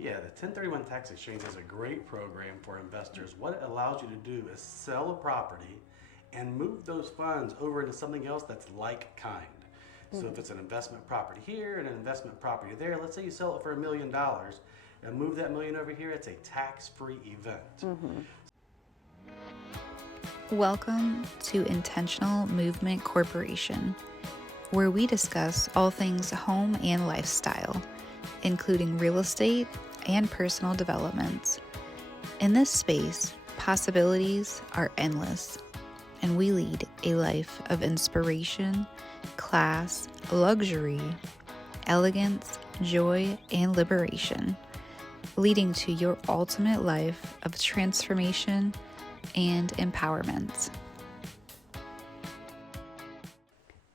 Yeah, the 1031 tax exchange is a great program for investors. What it allows you to do is sell a property and move those funds over into something else that's like kind. So if it's an investment property here and an investment property there, let's say you sell it for $1 million and move that million over here, it's a tax-free event. Welcome to Intentional Movement Corporation, where we discuss all things home and lifestyle, including real estate and personal development. In this space, possibilities are endless, and we lead a life of inspiration, class, luxury, elegance, joy, and liberation, leading to your ultimate life of transformation and empowerment.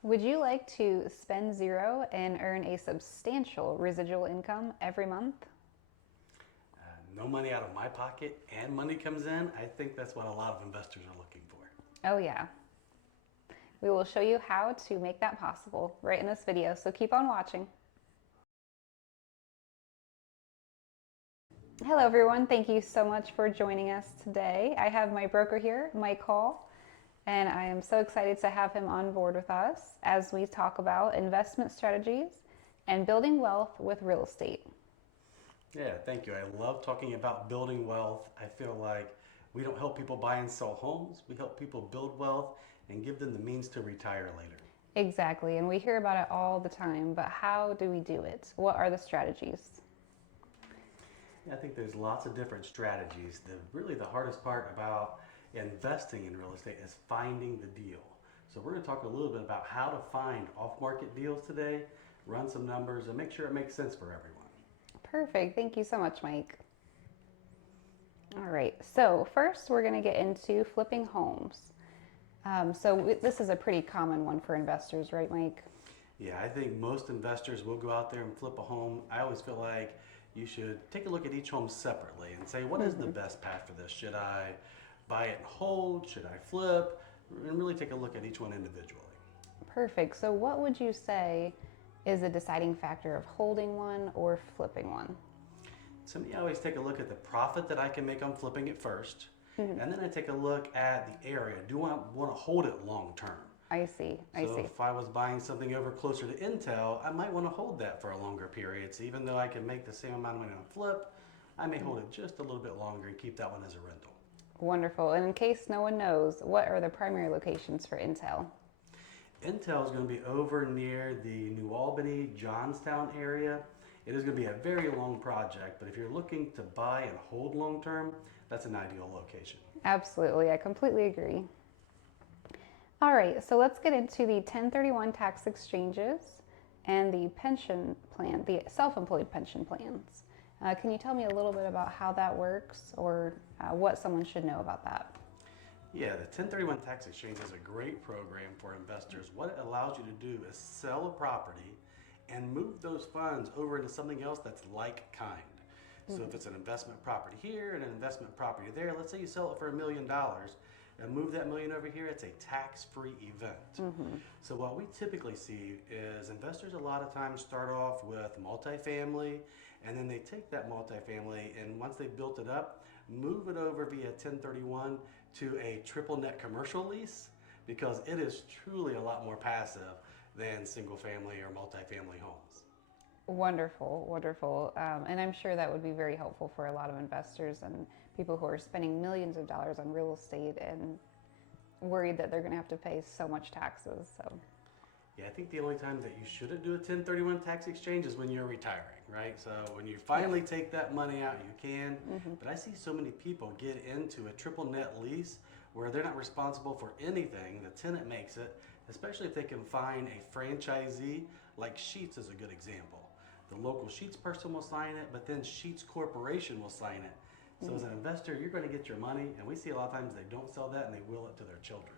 Would you like to spend zero and earn a substantial residual income every month? No money out of my pocket and money comes in. I think that's what a lot of investors are looking for. Oh yeah. We will show you how to make that possible right in this video, so keep on watching. Hello everyone, thank you so much for joining us today. I have my broker here, Mike Hall, and I am so excited to have him on board with us as we talk about investment strategies and building wealth with real estate. Yeah, thank you. I love talking about building wealth. I feel like we don't help people buy and sell homes. We help people build wealth and give them the means to retire later. Exactly, and we hear about it all the time, but how do we do it? What are the strategies? I think there's lots of different strategies. Really the hardest part about investing in real estate is finding the deal. So we're going to talk a little bit about how to find off-market deals today, run some numbers, and make sure it makes sense for everyone. Perfect. Thank you so much, Mike. All right. So first, we're going to get into flipping homes. This is a pretty common one for investors, right, Mike? Yeah, I think most investors will go out there and flip a home. I always feel like you should take a look at each home separately and say, what is the best path for this? Should I buy it and hold? Should I flip? And really take a look at each one individually. Perfect. So what would you say is a deciding factor of holding one or flipping one? To me, I always take a look at the profit that I can make on flipping it first. And then I take a look at the area. Do I want to hold it long term? I see. So if I was buying something over closer to Intel, I might want to hold that for a longer period. So even though I can make the same amount of money on flip, I may hold it just a little bit longer and keep that one as a rental. Wonderful. And in case no one knows, what are the primary locations for Intel? Intel is going to be over near the New Albany, Johnstown area. It is going to be a very long project, but if you're looking to buy and hold long term, that's an ideal location. Absolutely. I completely agree. All right. So let's get into the 1031 tax exchanges and the pension plan, the self-employed pension plans. Can you tell me a little bit about how that works or what someone should know about that? Yeah, the 1031 tax exchange is a great program for investors. What it allows you to do is sell a property and move those funds over into something else that's like kind. So if it's an investment property here and an investment property there, let's say you sell it for $1 million and move that million over here, it's a tax-free event. So what we typically see is investors a lot of times start off with multifamily, and then they take that multifamily and once they've built it up, move it over via 1031 to a triple net commercial lease, because it is truly a lot more passive than single family or multifamily homes. Wonderful, wonderful. And I'm sure that would be very helpful for a lot of investors and people who are spending millions of dollars on real estate and worried that they're going to have to pay so much taxes. So, Yeah, I think the only time that you shouldn't do a 1031 tax exchange is when you're retiring, right? So when you finally take that money out, you can. But I see so many people get into a triple net lease where they're not responsible for anything. The tenant makes it, especially if they can find a franchisee, like Sheets is a good example. The local Sheets person will sign it, but then Sheets Corporation will sign it. So as an investor, you're going to get your money, and we see a lot of times they don't sell that and they will it to their children.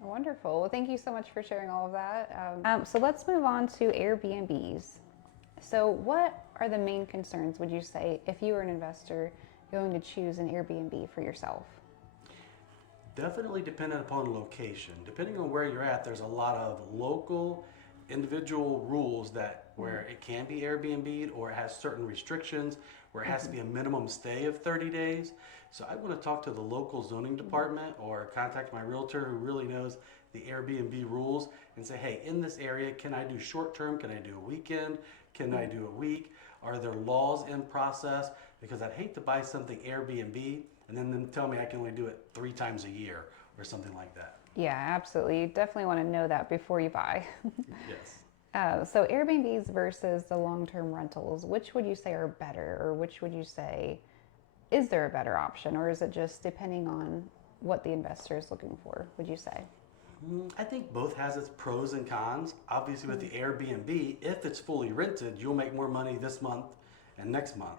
wonderful. Well, thank you so much for sharing all of that. So let's move on to Airbnbs. So what are the main concerns, would you say, if you were an investor going to choose an Airbnb for yourself? Definitely dependent upon location. Depending on where you're at, there's a lot of local individual rules that where it can be Airbnb or it has certain restrictions where it has to be a minimum stay of 30 days. So I want to talk to the local zoning department or contact my realtor who really knows the Airbnb rules and say, hey, in this area, can I do short term? Can I do a weekend? Can I do a week? Are there laws in process? Because I'd hate to buy something Airbnb and then them tell me I can only do it 3 times a year or something like that. Yeah, absolutely. You definitely want to know that before you buy. Yes. So Airbnbs versus the long-term rentals, which would you say are better, or which would you say is there a better option, or is it just depending on what the investor is looking for, would you say? I think both has its pros and cons. Obviously, with the Airbnb, if it's fully rented, you'll make more money this month and next month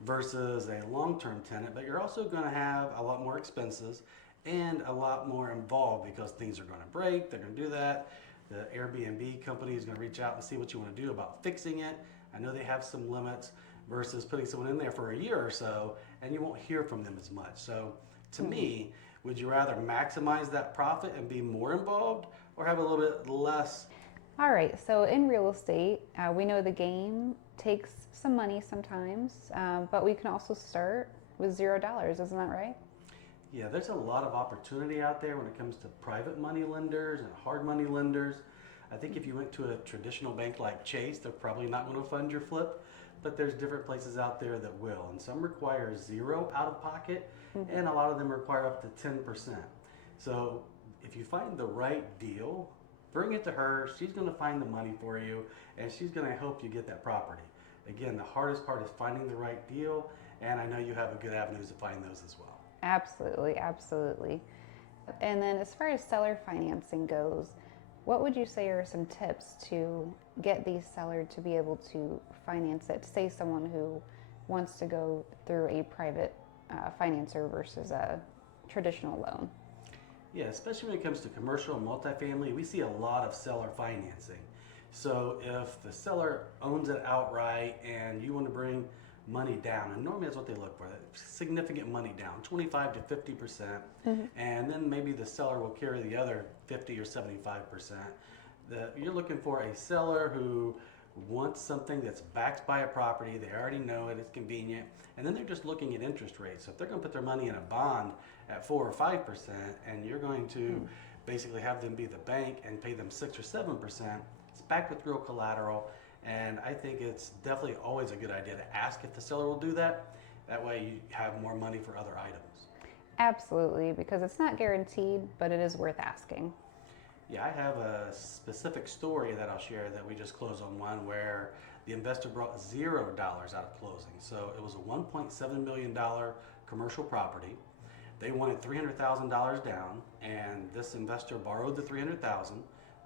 versus a long-term tenant. But you're also going to have a lot more expenses and a lot more involved because things are going to break. They're going to do that. The Airbnb company is going to reach out and see what you want to do about fixing it. I know they have some limits versus putting someone in there for a year or so and you won't hear from them as much. So to me, would you rather maximize that profit and be more involved or have a little bit less? All right, so in real estate, we know the game takes some money sometimes, but we can also start with $0, isn't that right? Yeah, there's a lot of opportunity out there when it comes to private money lenders and hard money lenders. I think if you went to a traditional bank like Chase, they're probably not going to fund your flip, but there's different places out there that will. And some require zero out of pocket, and a lot of them require up to 10%. So if you find the right deal, bring it to her. She's going to find the money for you, and she's going to help you get that property. Again, the hardest part is finding the right deal, and I know you have a good avenues to find those as well. Absolutely, absolutely. And then as far as seller financing goes, what would you say are some tips to get the seller to be able to finance it? Say someone who wants to go through a private financer versus a traditional loan. Yeah, especially when it comes to commercial and multifamily, we see a lot of seller financing. So if the seller owns it outright and you want to bring money down, and normally that's what they look for, significant money down, 25 to 50%, and then maybe the seller will carry the other 50 or 75%. You're looking for a seller who wants something that's backed by a property, they already know it, it's convenient, and then they're just looking at interest rates. So if they're going to put their money in a bond at 4 or 5%, and you're going to basically have them be the bank and pay them 6 or 7%, it's backed with real collateral. And I think it's definitely always a good idea to ask if the seller will do that. That way you have more money for other items. Absolutely, because it's not guaranteed, but it is worth asking. Yeah, I have a specific story that I'll share that we just closed on one where the investor brought $0 out of closing. So it was a $1.7 million commercial property. They wanted $300,000 down, and this investor borrowed the $300,000,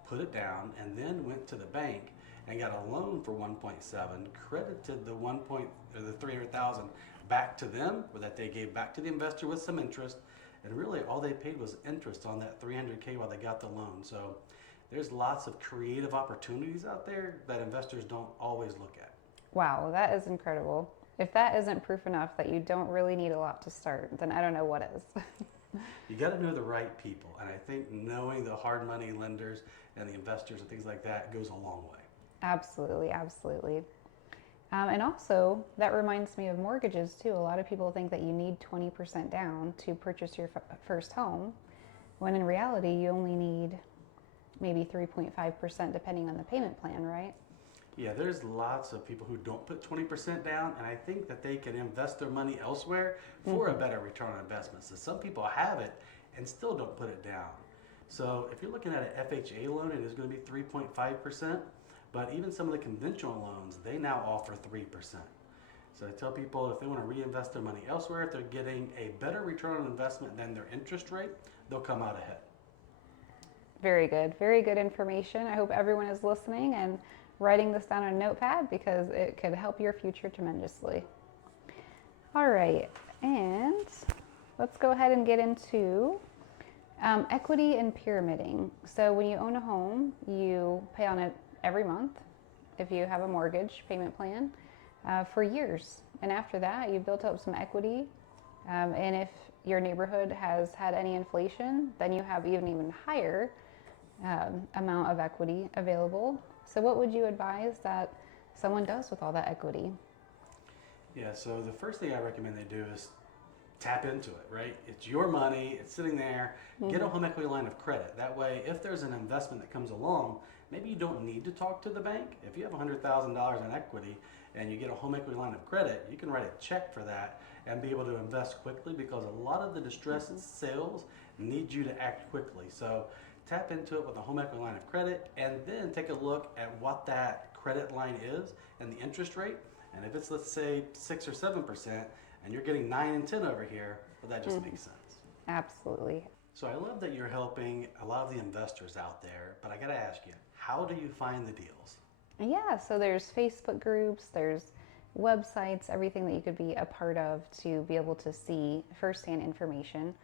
put it down, and then went to the bank and got a loan for 1.7, credited the 300,000 back to them, or that they gave back to the investor with some interest, and really all they paid was interest on that 300K while they got the loan. So there's lots of creative opportunities out there that investors don't always look at. Wow, that is incredible. If that isn't proof enough that you don't really need a lot to start, then I don't know what is. You got to know the right people, and I think knowing the hard money lenders and the investors and things like that goes a long way. Absolutely, absolutely. And also, that reminds me of mortgages too. A lot of people think that you need 20% down to purchase your first home, when in reality, you only need maybe 3.5% depending on the payment plan, right? Yeah, there's lots of people who don't put 20% down, and I think that they can invest their money elsewhere for a better return on investment. So some people have it and still don't put it down. So if you're looking at an FHA loan, it is going to be 3.5%. But even some of the conventional loans, they now offer 3%. So I tell people if they want to reinvest their money elsewhere, if they're getting a better return on investment than their interest rate, they'll come out ahead. Very good. Very good information. I hope everyone is listening and writing this down on a notepad because it could help your future tremendously. All right, and let's go ahead and get into equity and pyramiding. So when you own a home, you pay on it every month if you have a mortgage payment plan for years. And after that, you've built up some equity. And if your neighborhood has had any inflation, then you have even higher amount of equity available. So what would you advise that someone does with all that equity. Yeah, so the first thing I recommend they do is tap into it, right? It's your money, it's sitting there. Get a home equity line of credit. That way, if there's an investment that comes along, maybe you don't need to talk to the bank. If you have $100,000 in equity and you get a home equity line of credit, you can write a check for that and be able to invest quickly, because a lot of the distressed sales need you to act quickly. So tap into it with a home equity line of credit, and then take a look at what that credit line is and the interest rate. And if it's, let's say, 6 or 7%, and you're getting 9 and 10 over here, well, that just makes sense. Absolutely. So I love that you're helping a lot of the investors out there, but I got to ask you, how do you find the deals? Yeah, so there's Facebook groups, there's websites, everything that you could be a part of to be able to see firsthand information.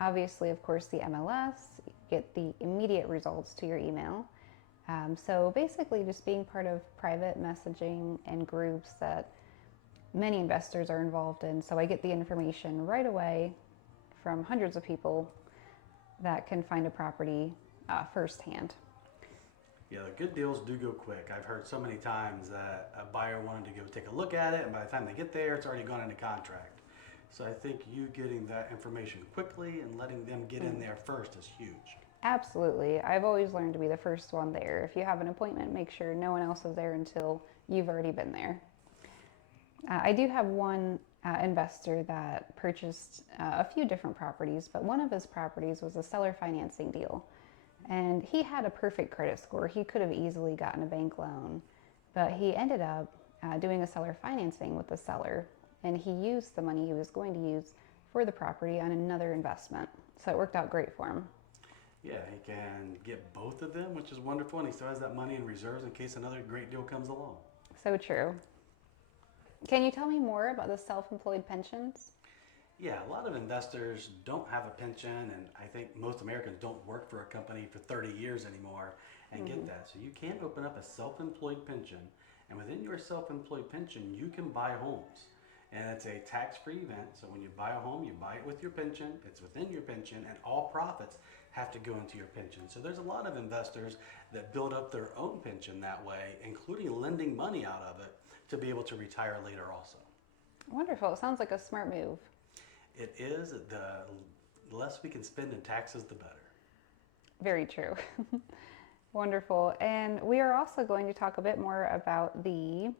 Obviously, of course, the MLS, get the immediate results to your email. So basically just being part of private messaging and groups that many investors are involved in. So I get the information right away from hundreds of people that can find a property firsthand. Yeah, the good deals do go quick. I've heard so many times that a buyer wanted to go take a look at it, and by the time they get there, it's already gone into contract. So I think you getting that information quickly and letting them get in there first is huge. Absolutely. I've always learned to be the first one there. If you have an appointment, make sure no one else is there until you've already been there. I do have one investor that purchased a few different properties, but one of his properties was a seller financing deal. And he had a perfect credit score. He could have easily gotten a bank loan, but he ended up doing a seller financing with the seller, and he used the money he was going to use for the property on another investment. So it worked out great for him. Yeah, he can get both of them, which is wonderful, and he still has that money in reserves in case another great deal comes along. So true. Can you tell me more about the self-employed pensions? Yeah, a lot of investors don't have a pension, and I think most Americans don't work for a company for 30 years anymore and get that. So you can open up a self-employed pension, and within your self-employed pension, you can buy homes. And it's a tax-free event, so when you buy a home, you buy it with your pension, it's within your pension, and all profits have to go into your pension. So there's a lot of investors that build up their own pension that way, including lending money out of it to be able to retire later also. Wonderful. It sounds like a smart move. It is, the less we can spend in taxes, the better. Very true. Wonderful. And we are also going to talk a bit more about the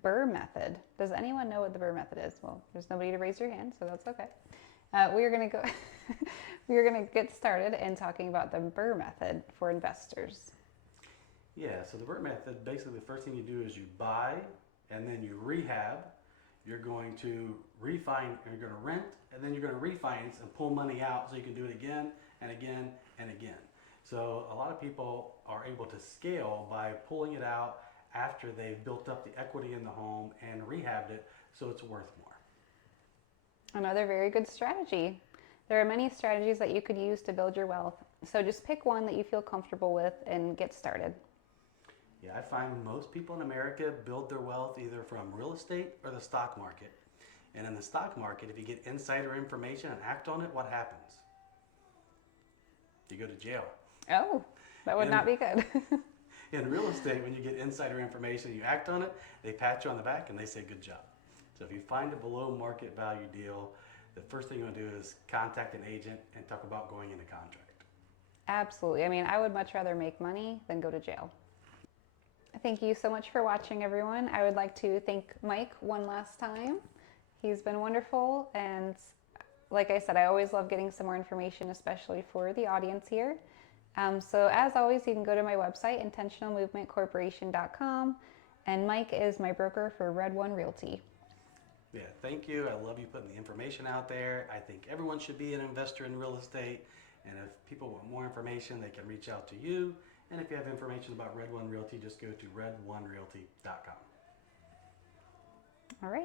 BRRRR method. Does anyone know what the BRRRR method is? Well, there's nobody to raise your hand, so that's okay. We are going to go. We are going to get started in talking about the BRRRR method for investors. Yeah, so the BRRRR method, basically the first thing you do is you buy and then you rehab. You're going to refine, you're going to rent, and then you're going to refinance and pull money out so you can do it again and again and again. So a lot of people are able to scale by pulling it out after they've built up the equity in the home and rehabbed it so it's worth more. Another very good strategy. There are many strategies that you could use to build your wealth. So just pick one that you feel comfortable with and get started. Yeah, I find most people in America build their wealth either from real estate or the stock market. And in the stock market, if you get insider information and act on it, what happens? You go to jail. Oh, that would not be good. In real estate, when you get insider information, you act on it, they pat you on the back and they say good job. So if you find a below market value deal, the first thing you want to do is contact an agent and talk about going into contract. Absolutely. I mean, I would much rather make money than go to jail. Thank you so much for watching, everyone. I would like to thank Mike one last time. He's been wonderful, and like I said, I always love getting some more information, especially for the audience here. So as always, you can go to my website, intentionalmovementcorporation.com, and Mike is my broker for Red One Realty. Yeah, thank you. I love you putting the information out there. I think everyone should be an investor in real estate, and if people want more information, they can reach out to you. And if you have information about Red One Realty, just go to red1realty.com. All right.